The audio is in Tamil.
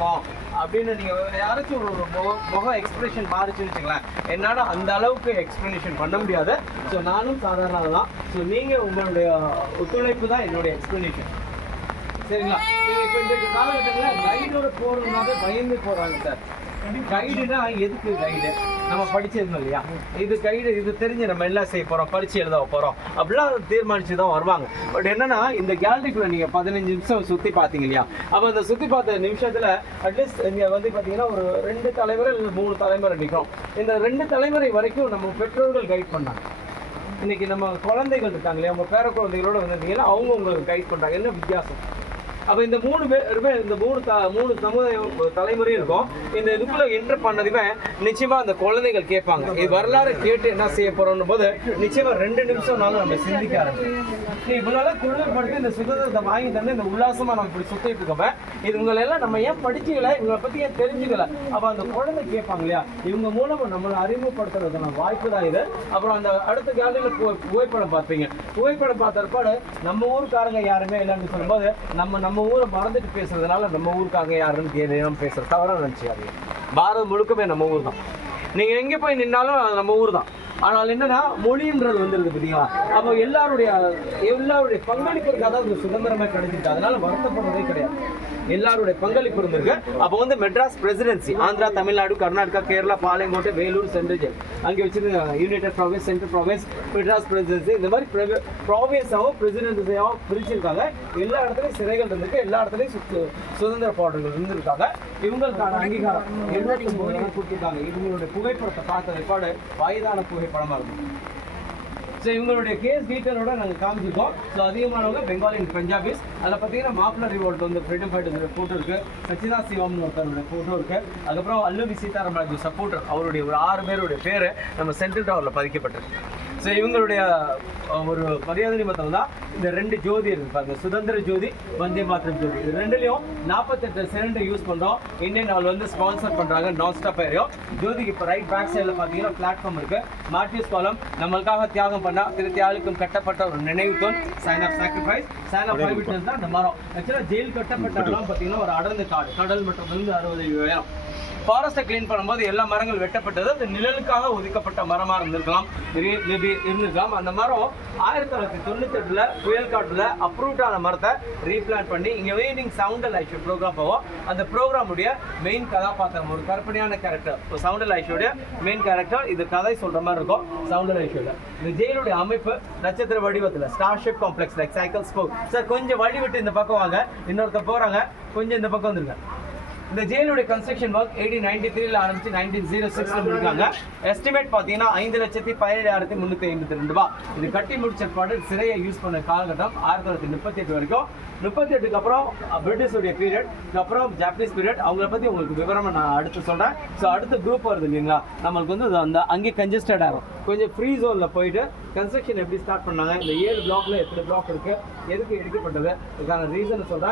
இருக்கும் அப்படின்னு நீங்கள் யாராச்சும் ஒரு முக எக்ஸ்பிரஷன் மாறிச்சுன்னு வச்சுங்களேன், என்னால் அந்த அளவுக்கு எக்ஸ்ப்ளனேஷன் பண்ண முடியாது. ஸோ நானும் சாதாரண தான். ஸோ நீங்கள் உங்களுடைய ஒத்துழைப்பு தான் என்னுடைய எக்ஸ்ப்ளனேஷன். சரிங்களா? நீங்கள் இப்போ இந்த காலகட்டத்தில் கைடோட போகிறதுனாவே பயந்து போகிறாங்க சார். கைடுனா எதுக்கு கைடு? நம்ம படிச்சிருந்தோம் இல்லையா, இது கைடு, இது தெரிஞ்சு நம்ம எல்லாம் செய்ய போகிறோம், பரிச்சு எழுத போகிறோம் அப்படிலாம் தீர்மானித்து தான் வருவாங்க. பட் என்னன்னா இந்த கேலரிக்குள்ளே நீங்கள் 15 நிமிஷம் சுற்றி பார்த்தீங்க இல்லையா, அப்போ அந்த சுற்றி பார்த்த நிமிஷத்தில் அட்லீஸ்ட் இங்கே வந்து பார்த்தீங்கன்னா ஒரு 2 தலைமுறை இல்லை 3 தலைமுறை நிற்கும். இந்த 2 தலைமுறை வரைக்கும் நம்ம பெற்றோர்கள் கைட் பண்ணாங்க. இன்னைக்கு நம்ம குழந்தைகள் இருக்காங்க இல்லையா, உங்கள் பேர குழந்தைகளோட வந்திருந்தீங்கன்னா அவங்க உங்களுக்கு கைட் பண்ணுறாங்க. என்ன வித்தியாசம்? அப்போ இந்த 3 பேருமே இந்த 3 சமுதாயம் தலைமுறையும் இருக்கும். இந்த இதுக்குள்ள என்டர் பண்ணதுமே நிச்சயமா அந்த குழந்தைகள் கேட்பாங்க, இது வரலாறு கேட்டு என்ன செய்ய போறோம் போது நிச்சயமா 2 நிமிஷம்னாலும் நம்ம சிந்திக்க ஆரம்பிச்சோம். நீ இவ்வளவு குழந்தைப்படுத்தி இந்த சுதந்திரத்தை வாங்கி தந்து இந்த உல்லாசமா நம்ம இப்படி சுத்திட்டு இருக்கோம், இது இவங்களெல்லாம் நம்ம ஏன் படிச்சுக்கல, இவங்களை பத்தி ஏன் தெரிஞ்சுக்கல? அப்ப அந்த குழந்தை கேட்பாங்க இல்லையா, இவங்க மூலமா நம்மளை அறிமுகப்படுத்துறதுக்கான வாய்ப்பு தான் இது. அப்புறம் அந்த அடுத்த காலையில புகைப்படம் பார்ப்பீங்க. புகைப்படம் பார்த்தற்பாடு நம்ம ஊருக்காரங்க யாருமே இல்லைன்னு சொல்லும்போது நம்ம ஊரை மறந்துட்டு பேசுறதுனால நம்ம ஊருக்காக யாருன்னு கேட்கணும் பேசுறது தவிர நினைச்சுக்காதீங்க. பாரதம் முழுக்கமே நம்ம ஊர் தான். நீங்க எங்க போய் நின்னாலும் அது நம்ம ஊர் தான். ஆனால் என்னன்னா மொழின்றது வந்துருக்கு பார்த்தீங்களா, அப்போ எல்லாருடைய பங்களிப்பு இருக்காத ஒரு சுதந்திரமே கிடைச்சிருக்கு. அதனால வருத்தப்படுறதே கிடையாது, எல்லாருடைய பங்களிப்பு இருந்திருக்கு. அப்போ வந்து Madras presidency, Andhra, Tamil Nadu, Karnataka, Kerala, Palayamkottai, Vellore, central jail அங்கே வச்சிருந்த United province, central province, Madras presidency, இந்த மாதிரி ப்ராவின்ஸாகவும் பிரசிடென்சியாகவும் பிரிச்சிருக்காங்க. எல்லா இடத்துலையும் சிறைகள் இருந்திருக்கு, எல்லா இடத்துலையும் சுதந்திர போராட்டங்கள் இருந்திருக்காங்க. இவங்களுக்கான அங்கீகாரம் 79 கொடுத்துருக்காங்க. இவங்களுடைய புகைப்படத்தை பார்த்த ரெக்கார்டு வயதான புகைப்படமாக இருக்கும். ஸோ இவங்களுடைய கேஸ் டீட்டெயிலோட நாங்கள் காமிச்சிருக்கோம். ஸோ அதிகமானவங்க பெங்காலி அண்ட் பஞ்சாபிஸ். அதில் பார்த்தீங்கன்னா மாப்ள ரிவோல்ட் வந்து ஃப்ரீடம் ஃபைட்டர்ஸோட ஃபோட்டோ இருக்குது, சச்சிதா சிவம்னு ஒருத்தருடைய ஃபோட்டோ இருக்குது. அதுக்கப்புறம் அல்லுவி சீதாராமராஜு சப்போர்ட்டர் அவருடைய ஒரு 6 பேருடைய பேர் நம்ம சென்ட்ரல் டவரில் பதிக்கப்பட்டிருக்கு. ஸோ இவங்களுடைய ஒரு மரியாதை நிமித்தம் தான் இந்த 2 ஜோதி இருக்கு, சுதந்திர ஜோதி, வந்தே மாத்திரம் ஜோதி. இது 2லையும் 48 சிலிண்டர் யூஸ் பண்ணுறோம். இந்தியன் ஆயில் வந்து ஸ்பான்சர் பண்ணுறாங்க நான் ஸ்டாப் ஏரியா. ஜோதிக்கு இப்போ ரைட் பேக் சைடில் பார்த்தீங்கன்னா பிளாட்ஃபார்ம் இருக்குது. மார்டியஸ் காலம் நம்மளுக்காக தியாகம் பண்ணால் திருத்தியாளுக்கும் கட்டப்பட்ட ஒரு நினைவு தூண், sign of sacrifice, sign of faithfulness தான் இந்த மரம். ஆக்சுவலாக ஜெயில் கட்டப்பட்டதெல்லாம் பார்த்தீங்கன்னா ஒரு அடர்ந்த காடு, கடல் மட்டத்திலிருந்து 60 உயரம். ஃபாரஸ்ட்டை கிளீன் பண்ணும்போது எல்லா மரங்கள் வெட்டப்பட்டது, அது நிழலுக்காக ஒதுக்கப்பட்ட மரமாக இருந்திருக்கலாம். அந்த மரம் 1998 புயல் காட்டுல அப்ரூவ்ட் ஆன மரத்தை ரீபிளான்ட் பண்ணி இங்கே வெயினிங் சவுண்டல் ஐஷோ ப்ரோக்ராம் போவோம். அந்த ப்ரோக்ராமுடைய மெயின் கதாபாத்திரம் ஒரு கற்பனையான கேரக்டர், சவுண்டல் ஐஷோடைய மெயின் கேரக்டர். இது கதை சொல்ற மாதிரி இருக்கும் சவுண்டல் ஐஷோட. இந்த ஜெயிலுடைய அமைப்பு நட்சத்திர வடிவத்தில் Starship complex like cycle spoke. Sir கொஞ்சம் வழி விட்டு இந்த பக்கம் வாங்க, இன்னொருத்த போறாங்க, கொஞ்சம் இந்த பக்கம் வந்துருங்க. இந்த ஜெயிலுடைய கன்ஸ்ட்ரக்ஷன் ஒர்க் 1893 ஆரம்பிச்சு 1906 முடிக்காங்க. எஸ்டிமேட் பார்த்தீங்கன்னா 5,17,352 ரூபாய். இது கட்டி முடிச்ச பாடு சிறையை யூஸ் பண்ண காலகட்டம் 1938 வரைக்கும். 38க்கு அப்புறம் பிரிட்டிஷுடைய பீரியட், அப்புறம் ஜாப்பனீஸ் பீரியட். அவங்கள பற்றி உங்களுக்கு விவரமாக நான் அடுத்து சொல்கிறேன். ஸோ அடுத்த குரூப் வருது இல்லைங்களா, நம்மளுக்கு வந்து அந்த அங்கே கன்ஜஸ்டட் ஆகும். கொஞ்சம் ஃப்ரீ ஜோனில் போயிட்டு கன்ஸ்ட்ரக்ஷன் எப்படி ஸ்டார்ட் பண்ணாங்க, இந்த 7 பிளாக்ல எத்தனை பிளாக் இருக்குது, எதுக்கு எடுக்கப்பட்டது, இதுக்கான ரீசன் சொல்கிறேன்.